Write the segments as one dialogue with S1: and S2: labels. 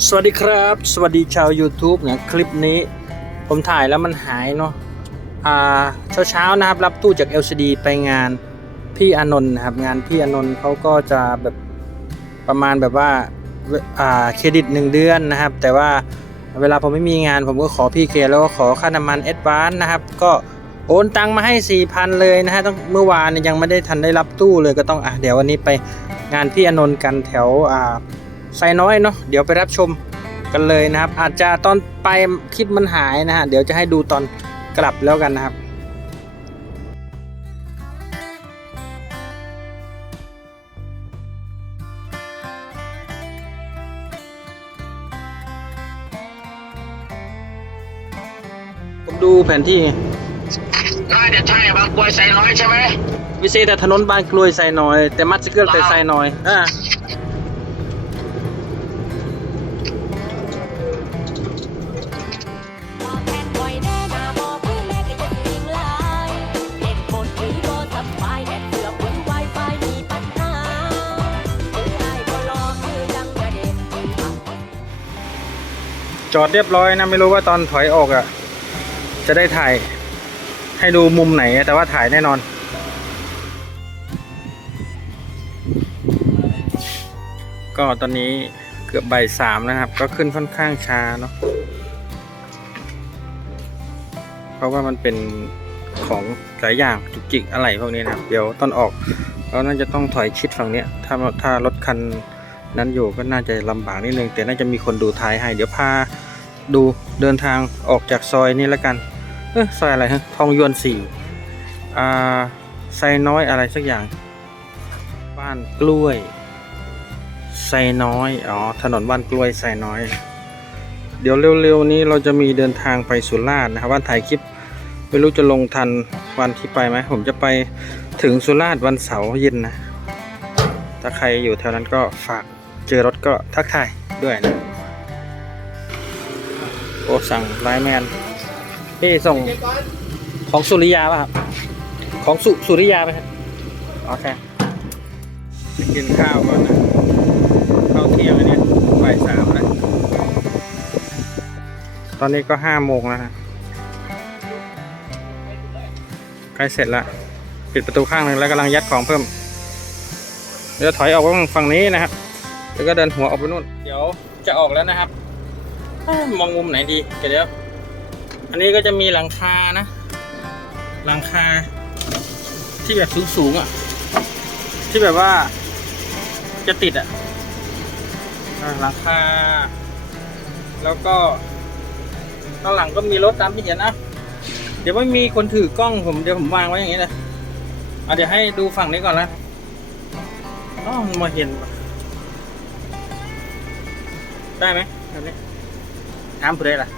S1: สวัสดีครับ สวัสดีชาว YouTube เนี่ยคลิปนี้ ผมถ่ายแล้วมันหายเนาะอ่าเช้าเช้าๆนะครับ รับตู้จาก LCD ไปงานพี่อนนท์นะครับ งานพี่อนนท์เขาก็จะแบบประมาณแบบว่าเวอ่าเครดิต 1 เดือนนะครับ แต่ว่าเวลาผมไม่มีงาน ผมก็ขอพี่เกแล้วก็ขอค่าน้ำมันแอดวานนะครับ ก็โอนตังมาให้ 4,000 เลยนะฮะต้องเมื่อวานเนี่ยยังไม่ได้ทันได้รับตู้เลยก็ต้องอะเดี๋ยววันนี้ไปงานพี่อนนท์กันแถวอ่า ไซน้อยเนาะเดี๋ยวไปรับชมกันเลยนะครับ อาจจะตอนไปคลิปมันหายนะฮะเดี๋ยวจะให้ดูตอนกลับแล้วกันนะครับผมดูแผนที่ไง
S2: น่าจะใช่บางกรวยไซน้อยใช่ไหม
S1: วิเศษแต่ถนนบานกลวยไซน้อย แต่มัดสเกิลแต่ไซน้อยอ่า
S3: จอด
S1: เรียบร้อยนะไม่รู้ว่าตอนถอยออกอะ่ะ จะได้ถ่ายให้ดูมุมไหนแต่ว่าถ่ายแน่นอน ก็ตอนนี้เกือบบ่ายสามแล้วครับ ก็ขึ้นค่อนข้างช้าเนาะเพราะว่ามันเป็นของหลายอย่างจุกจิกอะไรพวกนี้นะครับ เดี๋ยวตอนออกเราน่าจะต้องถอยชิดฝั่งเนี้ย ถ้าถ้ารถคันนั้นอยู่ก็น่าจะลำบากนิดนึง แต่น่าจะมีคนดูท้ายให้ เดี๋ยวพา ดูเดินทางออกจากซอยนี้แล้วกัน เออซอยอะไรฮะ ทองยวนสี่อ่าไซน้อยอะไรสักอย่าง บ้านกล้วย ไซน้อย อ๋อ ถนนบ้านกล้วยไซน้อย เดี๋ยวเร็วๆนี้เราจะมีเดินทางไปสุราษฎร์นะครับว่าถ่ายคลิปไม่รู้จะลงทันวันที่ไปไหม ผมจะไปถึงสุราษฎร์วันเสาร์เย็นนะ ถ้าใครอยู่แถวนั้นก็ฝากเจอรถก็ทักทายด้วยนะ โอ้สั่งไลแมนพี่ส่งของสุริยาป่ะครับ ของสุสุริยาไหมครับโอเคไปกินข้าวก่อนนะข้าวเที่ยงอันนี้บ่ายสามแล้วตอนนี้ก็ห้าโมงแล้วนะใกล้เสร็จแล้วปิดประตูข้างหนึ่งแล้วกำลังยัดของเพิ่มเดี๋ยวถอยออกไปฝั่งนี้นะครับแล้วก็เดินหัวออกไปนู่น เดี๋ยวจะออกแล้วนะครับ มองมุมไหนดีเดี๋ยวอันนี้ก็จะมีหลังคานะ หลังคา ที่แบบสูงๆอะ ที่แบบว่าจะติดอะอ่าหลังคา แล้วก็ข้างหลังก็มีรถตามที่เห็นนะเดี๋ยวไม่มีคนถือกล้องผมเดี๋ยวผมวางไว้อย่างนี้เลยอะเดี๋ยวให้ดูฝั่งนี้ก่อนนะอ๋อมันมาเห็น ได้ไหมแบบนี้ ถามผู้ใดล่ะ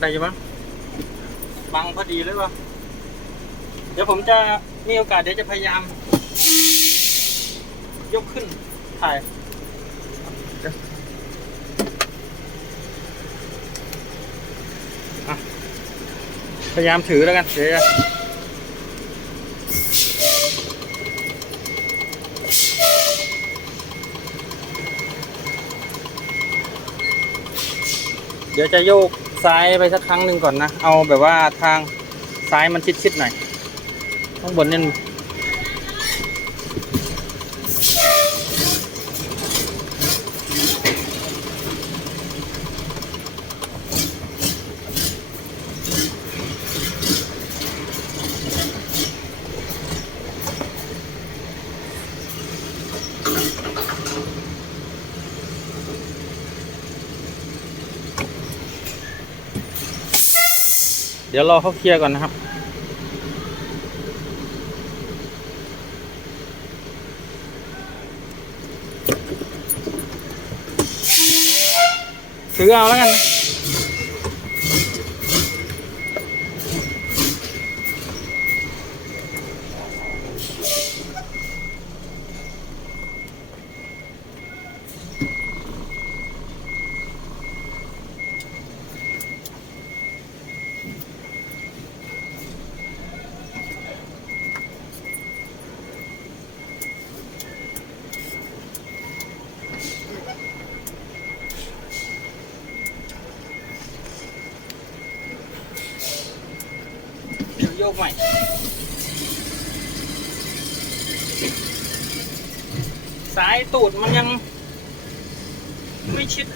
S1: ได้ยังมั้งบังพอดีเลยวะเดี๋ยวผมจะมีโอกาสเดี๋ยวจะพยายาม ยกขึ้นถ่ายเดี๋ยวพยายามถือแล้วกันเดี๋ยว เดี๋ยวจะโยกซ้ายไปสักครั้งหนึ่งก่อนนะ เอาแบบว่าทางซ้ายมันชิดๆหน่อย ข้างบนนี่มั เดี๋ยวรอเขาเคลียร์ก่อนนะครับ ถือเอาแล้วกันนะ โยกใหม่สายตูดมันยังไม่ชิด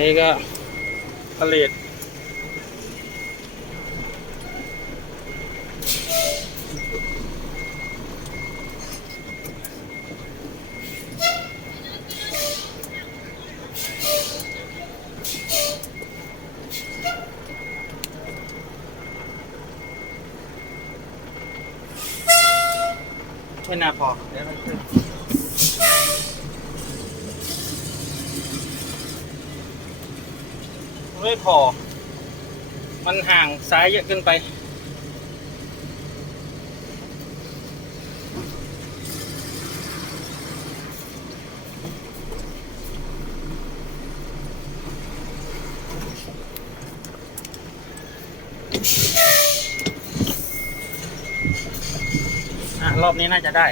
S1: นี้ก็ผลิตไม่น่าพอเดี๋ยวมันขึ้น ไม่พอ มันห่างซ้ายเยอะเกินไป อะ รอบนี้น่าจะได้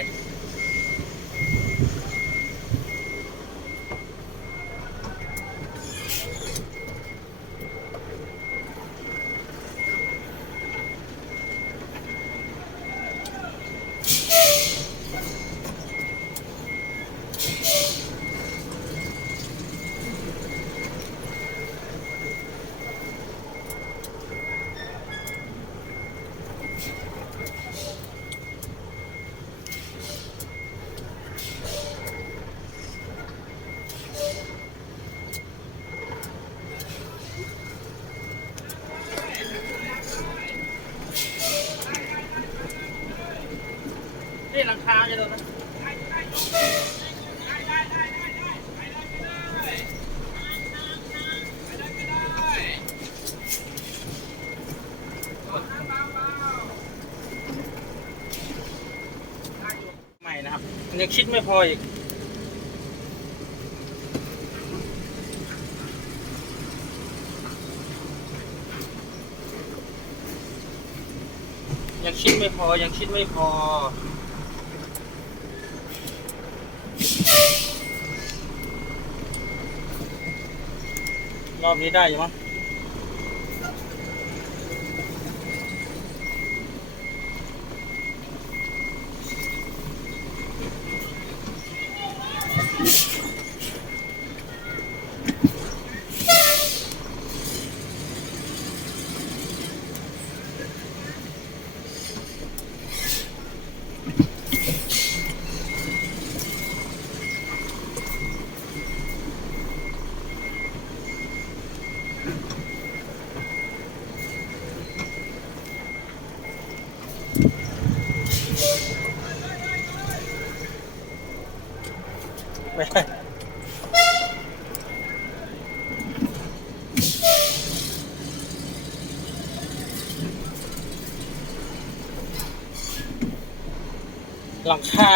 S1: ยังคิดไม่พออีก ยังคิดไม่พอ ยังคิดไม่พอรอบนี้ได้อยู่มั้ง ไม่ใช่หลังคา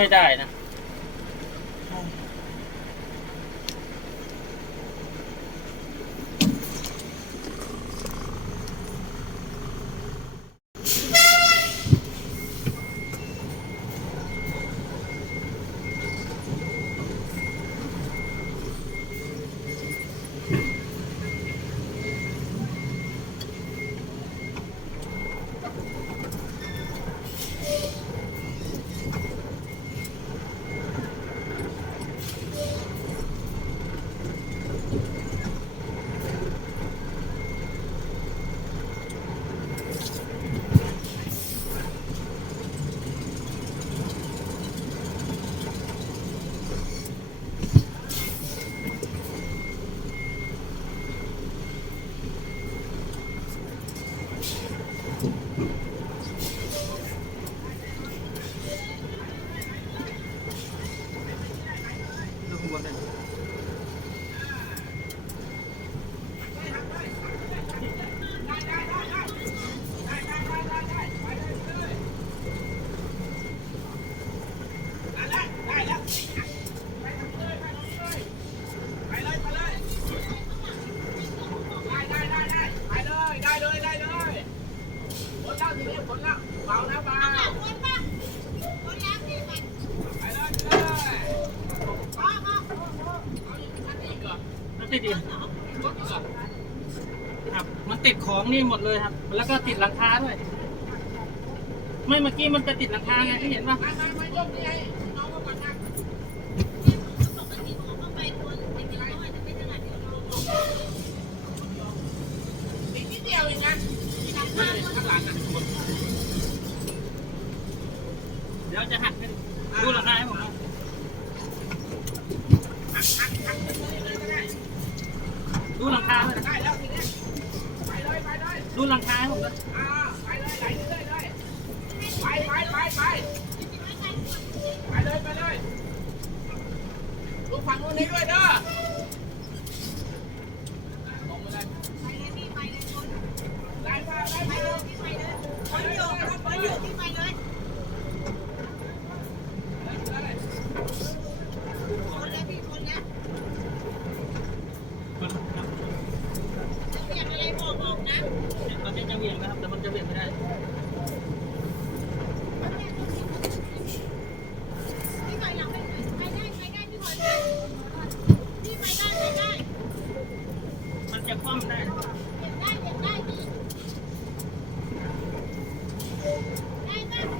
S1: ไม่ได้นะ ของนี่หมดเลยครับ แล้วก็ติดหลังคาด้วย ไม่เมื่อกี้มันจะติดหลังคาไงที่เห็นป่ะเดี๋ยวจะหักให้ดูราคาให้ผมหน่อยดูหลังคาด้วยนะ ดูหลังคาให้ผมด้วยไปไ
S4: ปไปไปไปเลยไปเลยลูกฝั่งนู้นนี้ด้วยเด้
S1: อนนี้จะเหวี่ยงนะครับ แต่มันจะเหวี่ยงไม่ได้ มันจะคว่ำได้นะ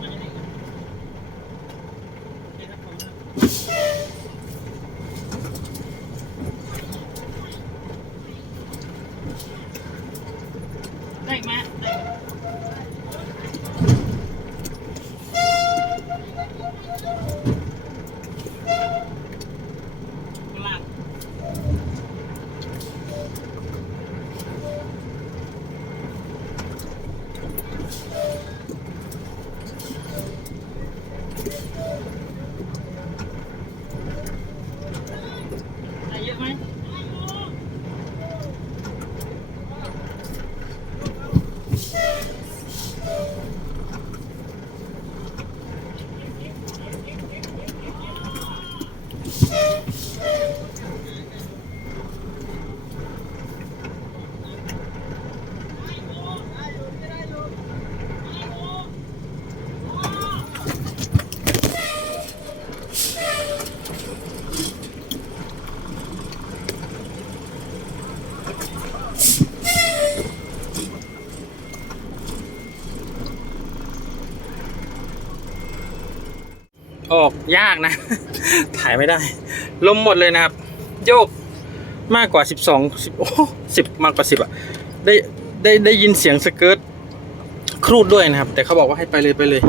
S1: มันจะได้ไงโอเคครับผมได้อีกไหมได้อีกข้างล่าง ได้เยอะไหม ออกยากนะ ถ่ายไม่ได้ ลมหมดเลยนะครับ โยกมากกว่า 12 10โอ้10 มากกว่า 10อะได้ได้ได้ยินเสียงสเกิร์ตครูดด้วยนะครับ แต่เขาบอกว่าให้ไปเลยไปเลย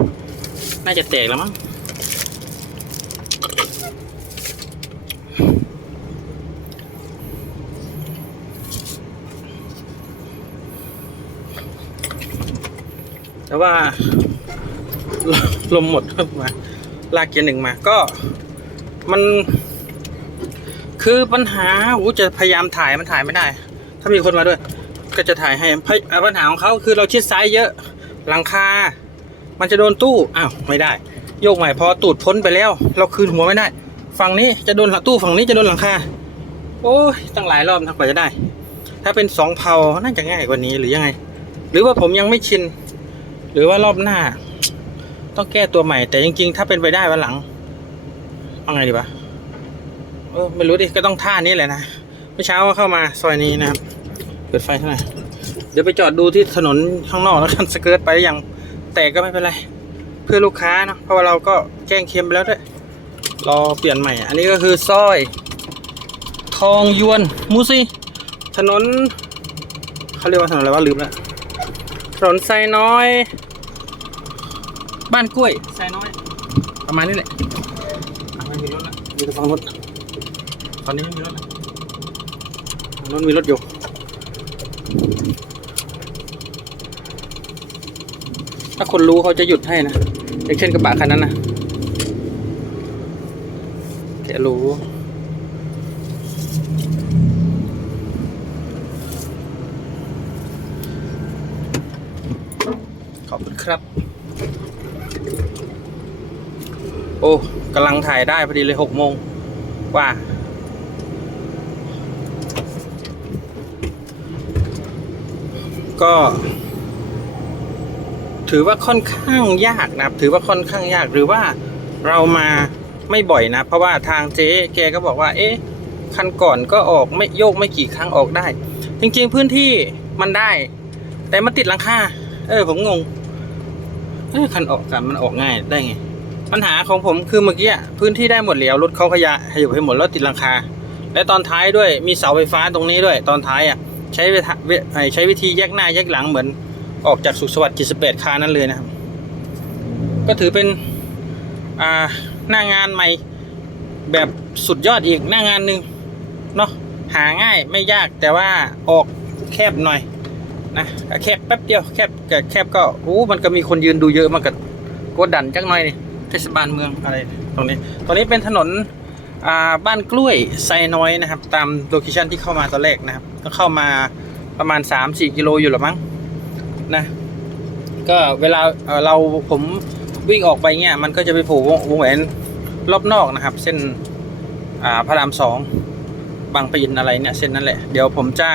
S1: น่าจะแตกแล้วมั้งแต่ว่าลมหมดครับมา ลากเกียร์หนึ่งมาก็มันคือปัญหาโอ้จะพยายามถ่ายมันถ่ายไม่ได้ ถ้ามีคนมาด้วย ก็จะถ่ายให้ปัญหาของเขาคือเราชิดซ้ายเยอะหลังคา มันจะโดนตู้อ้าวไม่ได้ โยกใหม่พอตูดพ้นไปแล้ว เราคืนหัวไม่ได้ ฝั่งนี้จะโดนหลังตู้ฝั่งนี้จะโดนหลังคา โอ้ยตั้งหลายรอบนะกว่าจะได้ ถ้าเป็นสองเผาน่าจะง่ายกว่านี้หรือยังไง หรือว่าผมยังไม่ชิน หรือว่ารอบหน้า ต้องแก้ตัวใหม่ แต่จริง ๆ ถ้าเป็นไปได้วันหลังเอาไงดีวะเออไม่รู้ดิก็ต้องท่านี้แหละนะเมื่อเช้าก็เข้ามาซอยนี้นะครับเปิดไฟเท่าไหร่เดี๋ยวไปจอดดูที่ถนนข้างนอกแล้วกันสเกิร์ตไปอยังแต่ก็ไม่เป็นไร เพื่อลูกค้าเนะเพราะว่าเราก็แจ้งเค็มไปแล้วด้วยรอเปลี่ยนใหม่ อันนี้ก็คือซอย ทองยวนมูซี่ถนนเขาเรียกว่าถนนอะไรวะลืมแล้วถนนไซน้อย บ้านกล้วยไซน้อยประมาณนี้แหละอะไม่มีรถแล้วมีแต่ฟังรถตอนนี้ไม่มีรถแล้วฝั่งนู้นมีรถอยู่ถ้าคนรู้เขาจะหยุดให้นะอย่างเช่นกระบะคันนั้นนะแกรู้ขอบคุณครับ โอ้กำลังถ่ายได้พอดีเลยหกโมงว่าก็ ถือว่าค่อนข้างยากนะครับ ถือว่าค่อนข้างยากหรือว่าเรามาไม่บ่อยนะ เพราะว่าทางเจ๊แกก็บอกว่า เอ๊ะคันก่อนก็ออกไม่โยกไม่กี่ครั้งออกได้ จริง ๆ พื้นที่มันได้ แต่มันติดหลังคาเออ ผมงง คันออกกันมันออกง่ายได้ไง ปัญหาของผมคือเมื่อกี้พื้นที่ได้หมดแล้วรถเขาขยะขยับให้หมดแล้วติดลังคา และตอนท้ายด้วยมีเสาไฟฟ้าตรงนี้ด้วย ตอนท้ายอะใช้เวทะเวไอ้ใช้วิธีแยกหน้าแยกหลังเหมือนออกจากสุขสวัสดิ์78คานั้นเลยนะครับ ก็ถือเป็นอ่าหน้างานใหม่แบบสุดยอดอีกหน้างานหนึ่งเนาะหาง่ายไม่ยากแต่ว่าออกแคบหน่อย นะแคบแป๊บเดียวแคบแต่แคบก็โอ้มันก็มีคนยืนดูเยอะมันก็กดดันจักหน่อยนี่เทศบาลเมืองอะไรตรงนี้ตรงนี้เป็นถนนอ่าบ้านกล้วยไซน้อยนะครับ ตามโลเคชันที่เข้ามาตอนแรกนะครับ ก็เข้ามาประมาณ 3-4 กิโลอยู่หรือมั้งนะก็เวลาเราผมวิ่งออกไปเงี้ยมันก็จะไปผูกวงแหวนรอบนอกนะครับ เส้นอ่าพระรามสองบางปะอินอะไรเนี่ยเส้นนั้นแหละ เดี๋ยวผมจะ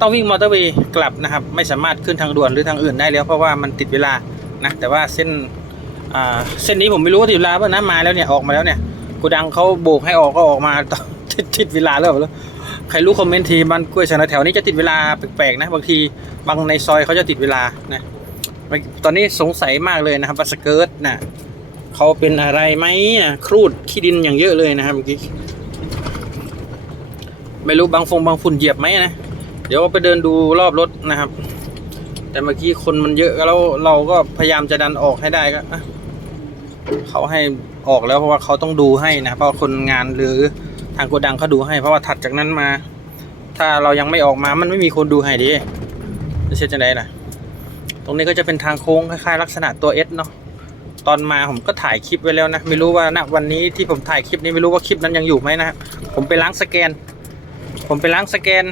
S1: ต้องวิ่งมอเตอร์เวย์กลับนะครับ ไม่สามารถขึ้นทางด่วนหรือทางอื่นได้แล้ว เพราะว่ามันติดเวลานะแต่ว่าเส้นอ่าเส้นนี้ผมไม่รู้ว่าติดเวลาเปล่านะมาแล้วเนี่ยออกมาแล้วเนี่ยกูดังเขาโบกให้ออกก็ออกมาติดติดเวลาแล้วแล้วใครรู้คอมเมนต์ทีบ้านกล้วยสนาแถวนี้จะติดเวลาแปลกๆนะบางทีบางในซอยเขาจะติดเวลานะตอนนี้สงสัยมากเลยนะครับว่าสเกิร์ตน่ะเขาเป็นอะไรไหมนะครูดขี้ดินอย่างเยอะเลยนะครับเมื่อกี้ไม่รู้บางฟงบางฝุ่นเหยียบไหมนะ เดี๋ยวไปเดินดูรอบรถนะครับ แต่เมื่อกี้คนมันเยอะแล้วเราก็พยายามจะดันออกให้ได้ก็เขาให้ออกแล้วเพราะว่าเขาต้องดูให้นะเพราะคนงานหรือทางโกดังเขาดูให้ เพราะว่าถัดจากนั้นมา ถ้าเรายังไม่ออกมามันไม่มีคนดูให้ดิจะเช่นจะได้ล่ะ ตรงนี้ก็จะเป็นทางโค้งคล้ายๆลักษณะตัว S เนาะตอนมาผมก็ถ่ายคลิปไว้แล้วนะ ไม่รู้ว่าณวันนี้ที่ผมถ่ายคลิปนี้ไม่รู้ว่าคลิปนั้นยังอยู่ไหมนะผมไปล้างสแกน ผมไปล้างสแกน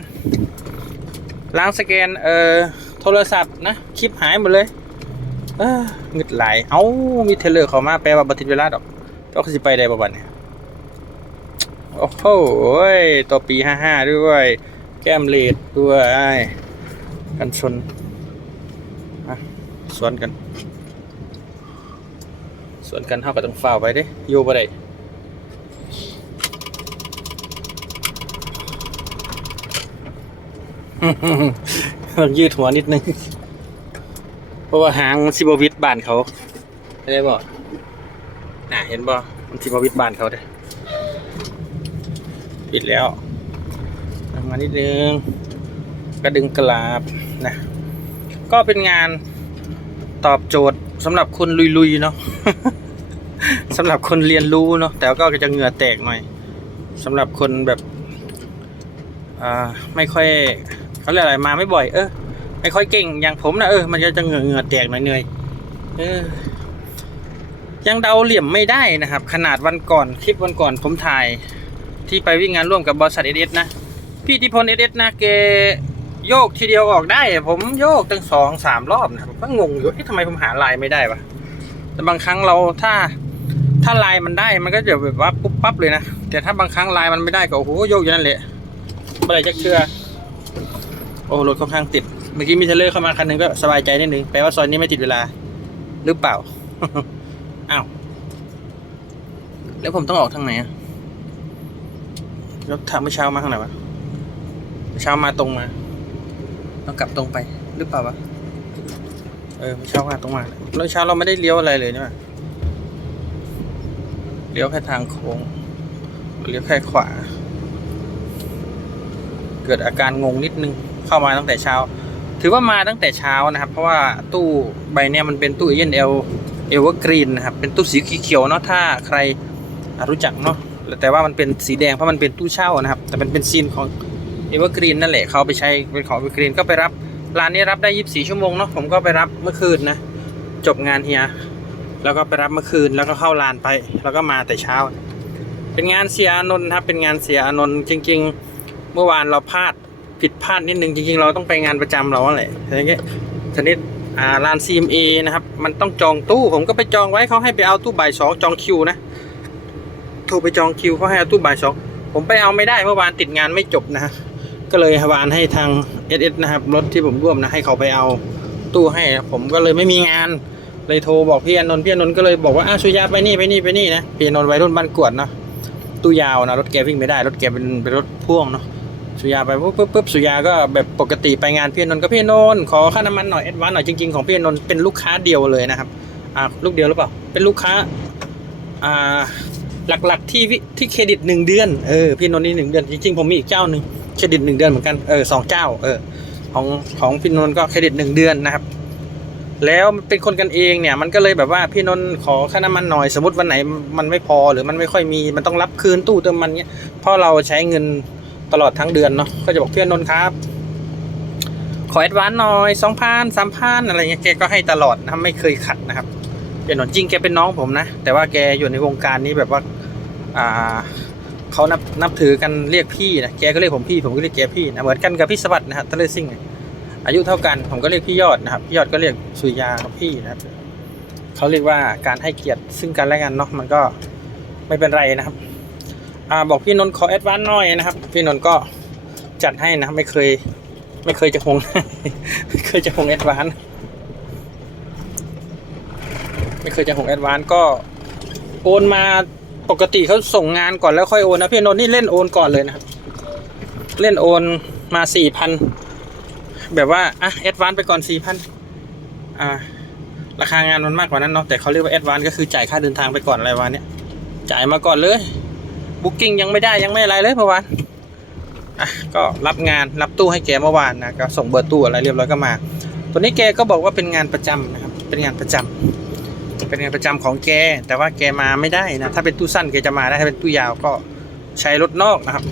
S1: ล้างสแกนเอ่อโทรศัพท์นะคลิปหายหมดเลย เอองึดไหลเอ้ามีเทเลอร์เข้ามาแปลว่าบัติดเวลาดอกก็สิไปได้ประบัดเนี่ยโอ้โหตัวปีห้าห้าด้วย แก้มเลดด้วยกันชนสวนกัน สวนกันเท่ากับต้องฝ่าวไปเด้อยู่บ่ได้ ต้องยืดหัวนิดนึง เพราะว่าหางซิบวิทบานเขาไม่ได้บอกน่ะเห็นบ่มันซิบวิทบานเขาเด้ปิดแล้วทำมานิดนึงก็ดึงกลับนะก็เป็นงานตอบโจทย์สำหรับคนลุยๆเนาะสำหรับคนเรียนรู้เนาะแต่ก็จะเหงื่อแตกหน่อยสำหรับคนแบบอ่าไม่ค่อย เขาเรียกอะไรมาไม่บ่อย เออไม่ค่อยเก่งอย่างผมนะเออมันก็จะเหงื่อเหงื่อแตกหน่อยเหนื่อยเออ ยังเดาเหลี่ยมไม่ได้นะครับ ขนาดวันก่อนคลิปวันก่อนผมถ่าย ที่ไปวิ่งงานร่วมกับบริษัทเอสนะพี่ทิพลเอสนะแกโยกทีเดียวออกได้ ผมโยกตั้งสองสามรอบนะครับผมก็งงอยู่เอ๊ะทำไมผมหาลายไม่ได้วะแต่บางครั้งเราถ้าถ้าลายมันได้มันก็จะแบบว่าปุ๊บปั๊บเลยนะแต่ถ้าบางครั้งลายมันไม่ได้ก็โอ้โหโยกอยู่นั่นแหละเมื่อไหรจะเชื่อ โอ้รถค่อนข้างติด เมื่อกี้มีเทเลอร์เข้ามาคันหนึงก็สบายใจนิดนึงแปลว่าซอยนี้ไม่ติดเวลา หรือเปล่า อ้าว แล้วผมต้องออกทางไหนอะแล้วทางเมื่อเช้ามาทางไหนวะเช้ามาตรงมาเรากลับตรงไปหรือเปล่าวะ เออเมื่อเช้ามาตรงมาแล้วเมื่อเช้าเราไม่ได้เลี้ยวอะไรเลยเนี่ยเลี้ยวแค่ทางโค้งเลี้ยวแค่ขวา เกิดอาการงงนิดนึง เข้ามาตั้งแต่เช้า ถือว่ามาตั้งแต่เช้านะครับ เพราะว่าตู้ใบเนี้ยมันเป็นตู้เอ็นเอลเอเวอร์กรีนนะครับเป็นตู้สีเขียวเนาะถ้าใครรู้จักเนาะแต่ว่ามันเป็นสีแดงเพราะมันเป็นตู้เช่านะครับ แต่มันเป็นซีนของเอเวอร์กรีนนั่นแหละเขาไปใช้เป็นของเอเวอร์กรีนก็ไปรับร้านนี้รับได้ 24 ชั่วโมงเนาะผมก็ไปรับเมื่อคืนนะจบงานเฮียแล้วก็ไปรับเมื่อคืนแล้วก็เข้าร้านไป แล้วก็มาแต่เช้า เป็นงานเสียอนนท์ครับเป็นงานเสียอนนท์จริง ๆ เมื่อวานเราพลาด ผิดพลาดนิดนึงจริงๆ เราต้องไปงานประจำเราอะไรอย่างเงี้ยชนิดอ่าร้าน CMA นะครับ มันต้องจองตู้ ผมก็ไปจองไว้เขาให้ไปเอาตู้บ่ายสองจองคิวนะ โทรไปจองคิวเขาให้เอาตู้บ่ายสองผมไปเอาไม่ได้เมื่อวานติดงานไม่จบนะ ก็เลยวานให้ทาง SS นะครับ รถที่ผมร่วมนะให้เขาไปเอาตู้ให้ ผมก็เลยไม่มีงาน เลยโทรบอกพี่อนนท์พี่อนนท์ก็เลยบอกว่าอ้าวสุยาไปนี่ไปนี่ไปนี่นะพี่อนนท์วัยรุ่นบ้านกวดเนาะตู้ยาวนะรถแกวิ่งไม่ได้รถแกเป็นเป็นรถพ่วงเนาะ สุยาไปปุ๊บปุ๊บปุ๊บสุยาก็แบบปกติไปงานพี่นนท์ก็พี่นนท์ขอค่าน้ำมันหน่อยเอ็ดวานหน่อยจริงๆของพี่นนท์เป็นลูกค้าเดียวเลยนะครับอ่าลูกเดียวหรือเปล่าเป็นลูกค้าอ่าหลักๆที่ที่เครดิตหนึ่งเดือนเออพี่นนท์นี่หนึ่งเดือนจริงๆผมมีอีกเจ้าหนึ่งเครดิตหนึ่งเดือนเหมือนกันเออสองเจ้าเออของของพี่นนท์ก็เครดิตหนึ่งเดือนนะครับ แล้วเป็นคนกันเองเนี่ยมันก็เลยแบบว่าพี่นนท์ขอค่าน้ำมันหน่อยสมมติวันไหนมันไม่พอหรือมันไม่ค่อยมีมันต้องรับคืนตู้เติมมันเนี้ยเพราะเราใช้เงิน ตลอดทั้งเดือนเนาะก็จะบอกเพี่อนนท์ครับ ขอแอดวานหน่อยสองพันสามพันอะไรเงี้ยแกก็ให้ตลอดนะไม่เคยขัดนะครับพี่นนท์จริงแกเป็นน้องผมนะ แต่ว่าแกอยู่ในวงการนี้แบบว่าอ่าเขานับนับถือกันเรียกพี่นะแกก็เรียกผมพี่ผมก็เรียกแกพี่นะเหมือนกันกับพี่สวัสด์นะครับทัเลซิ่งอายุเท่ากันผมก็เรียกพี่ยอดนะครับพี่ยอดก็เรียกสุยาครับพี่นะครับเขาเรียกว่าการให้เกียรติซึ่งกันและกันเนาะมันก็ไม่เป็นไรนะครับ อ่าบอกพี่นนท์ขอแอดวานซ์หน่อยนะครับ พี่นนท์ก็จัดให้นะไม่เคย ไม่เคยจะหงไม่เคยจะหงแอดวานซ์ไม่เคยจะหงแอดวานซ์ก็โอนมาปกติเขาส่งงานก่อนแล้วค่อยโอนนะพี่นนท์นี่เล่นโอนก่อนเลยนะครับ เล่นโอนมาสี่พันแบบว่าอะแอดวานไปก่อนสี่พันอ่าราคางานมันมากกว่านั้นเนาะแต่เขาเรียกว่าแอดวานก็คือจ่ายค่าเดินทางไปก่อนอะไรวานเนี้ยจ่ายมาก่อนเลย บุ๊กิ้งยังไม่ได้ยังไม่อะไรเลยเมื่อวานอะก็รับงานรับตู้ให้แกเมื่อวานนะก็ส่งเบอร์ตู้อะไรเรียบร้อยก็มา ตัวนี้แกก็บอกว่าเป็นงานประจำนะครับเป็นงานประจำเป็นงานประจำของแก แต่ว่าแกมาไม่ได้นะถ้าเป็นตู้สั้นแกจะมาได้ถ้าเป็นตู้ยาวก็ใช้รถนอกนะครับ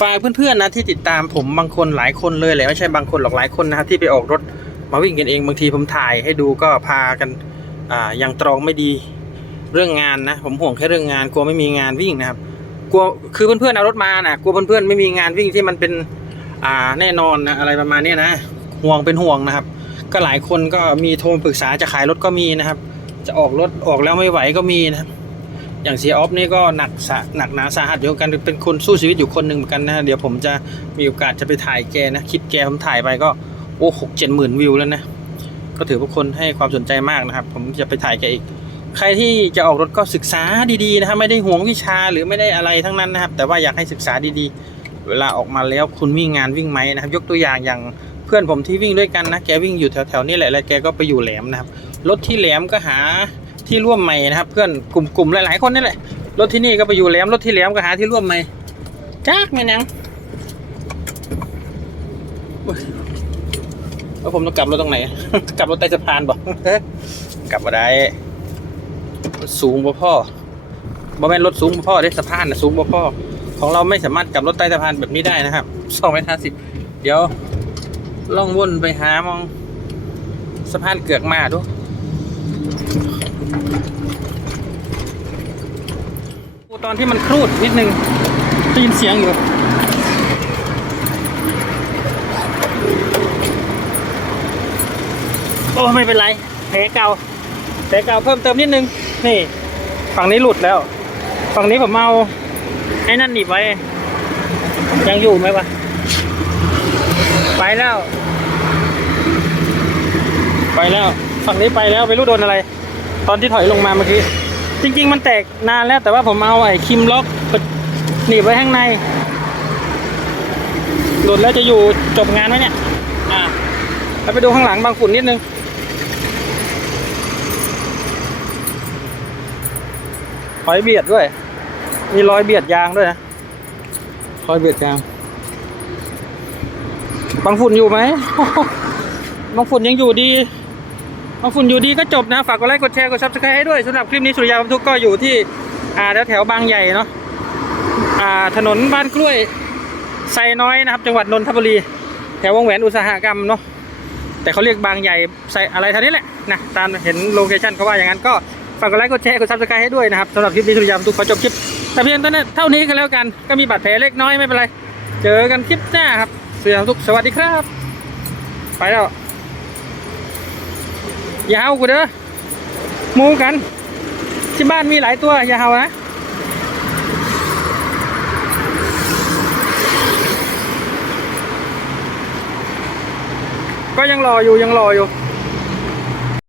S1: ฝากเพื่อนๆนะที่ติดตามผมบางคนหลายคนเลยแหละไม่ใช่บางคนหรอกหลายคนนะครับที่ไปออกรถมาวิ่งกันเองบางทีผมถ่ายให้ดูก็พากันอ่ายังตรองไม่ดี เรื่องงานนะ ผมห่วงแค่เรื่องงานกลัวไม่มีงานวิ่งนะครับกลัวคือเพื่อนๆเอารถมานะกลัวเพื่อนๆไม่มีงานวิ่งที่มันเป็นอ่าแน่นอนนะอะไรประมาณนี้นะห่วงเป็นห่วงนะครับ ก็หลายคนก็มีโทรมปรึกษาจะขายรถก็มีนะครับ จะออกรถออกแล้วไม่ไหวก็มีนะครับอย่างเสียออฟนี่ก็หนักสาหนักหนาสาหัสอยู่เหมือนกันเป็นคนสู้ชีวิตอยู่คนหนึ่งเหมือนกันนะเดี๋ยวผมจะมีโอกาสจะไปถ่ายแกนะคลิปแกผมถ่ายไปก็โอ้หกเจ็ดหมื่นวิวแล้วนะก็ถือว่าคนให้ความสนใจมากนะครับ ผมจะไปถ่ายแกอีก ใครที่จะออกรถก็ศึกษาดีๆนะครับไม่ได้ห่วงวิชาหรือไม่ได้อะไรทั้งนั้นนะครับ แต่ว่าอยากให้ศึกษาดีๆ เวลาออกมาแล้วคุณมีงานวิ่งไหมนะครับ ยกตัวอย่างอย่างเพื่อนผมที่วิ่งด้วยกันนะแกวิ่งอยู่แถวๆนี้แหละแล้วแกก็ไปอยู่แหลมนะครับรถที่แหลมก็หาที่ร่วมใหม่นะครับ เพื่อนกลุ่มๆหลายๆคนนี่แหละรถที่นี่ก็ไปอยู่แหลมรถที่แหลมก็หาที่ร่วมใหม่จ้ากแม่นังโอ้ยแล้วผมต้องกลับรถตรงไหน กลับรถใต้สะพานบอกกลับมาได้ร สูงบ่พ่อบ่แม่นรถสูงบ่พ่อได้สะพานนะสูงบ่พ่อของเราไม่สามารถกลับรถใต้สะพานแบบนี้ได้นะครับสองเมตรห้าสิบเดี๋ยวล่องวนไปหามองสะพานเกือกมาดูตอนที่มันครูดนิดนึงได้ยินเสียงอยู่โอ้ไม่เป็นไรแผลเก่าแผลเก่าเพิ่มเติมนิดนึง นี่ ฝั่งนี้หลุดแล้ว ฝั่งนี้ผมเอาไอ้นั่นหนีบไว้ ยังอยู่ไหมวะ ไปแล้ว ไปแล้ว ฝั่งนี้ไปแล้วไม่รู้โดนอะไร ตอนที่ถอยลงมาเมื่อกี้ จริง ๆ มันแตกนานแล้วแต่ว่าผมเอาไอ้คิมล็อกหนีบไว้ข้างใน หลุดแล้วจะอยู่จบงานไหมเนี่ย อ่าแล้วไปดูข้างหลังบางฝุ่นนิดนึง รอยเบียดด้วย มีรอยเบียดยางด้วยนะรอยเบียดยางบางฝุ่นอยู่ไหมบางฝุ่นยังอยู่ดีบางฝุ่นอยู่ดีก็จบนะ ฝากกดไลค์กดแชร์กดซับสไครต์ให้ด้วยสำหรับคลิปนี้สุริยาบรรทุกก็อยู่ที่อ่าแถวแถวๆบางใหญ่เนาะอ่าถนนบ้านกล้วยไซน้อยนะครับ จังหวัดนนทบุรี แถววงแหวนอุตสาหกรรมเนาะแต่เขาเรียกบางใหญ่ใส่อะไรเท่านี้แหละนะตามเห็นโลเคชั่นเขาว่าอย่างนั้นก็ฝากกดไลค์กดแชร์กดซับสไครต์ให้ด้วยนะครับสำหรับคลิปนี้สุริยามทุกขอจบคลิปแต่เพียงเท่านี้ก็แล้วกันก็มีบาดแผลเล็กน้อยไม่เป็นไรเจอกันคลิปหน้าครับสุริยามทุกสวัสดีครับ ไปแล้วอย่าเห่ากูเด้อมูกันที่บ้านมีหลายตัวอย่าเห่านะก็ยังรออยู่ยังรออยู่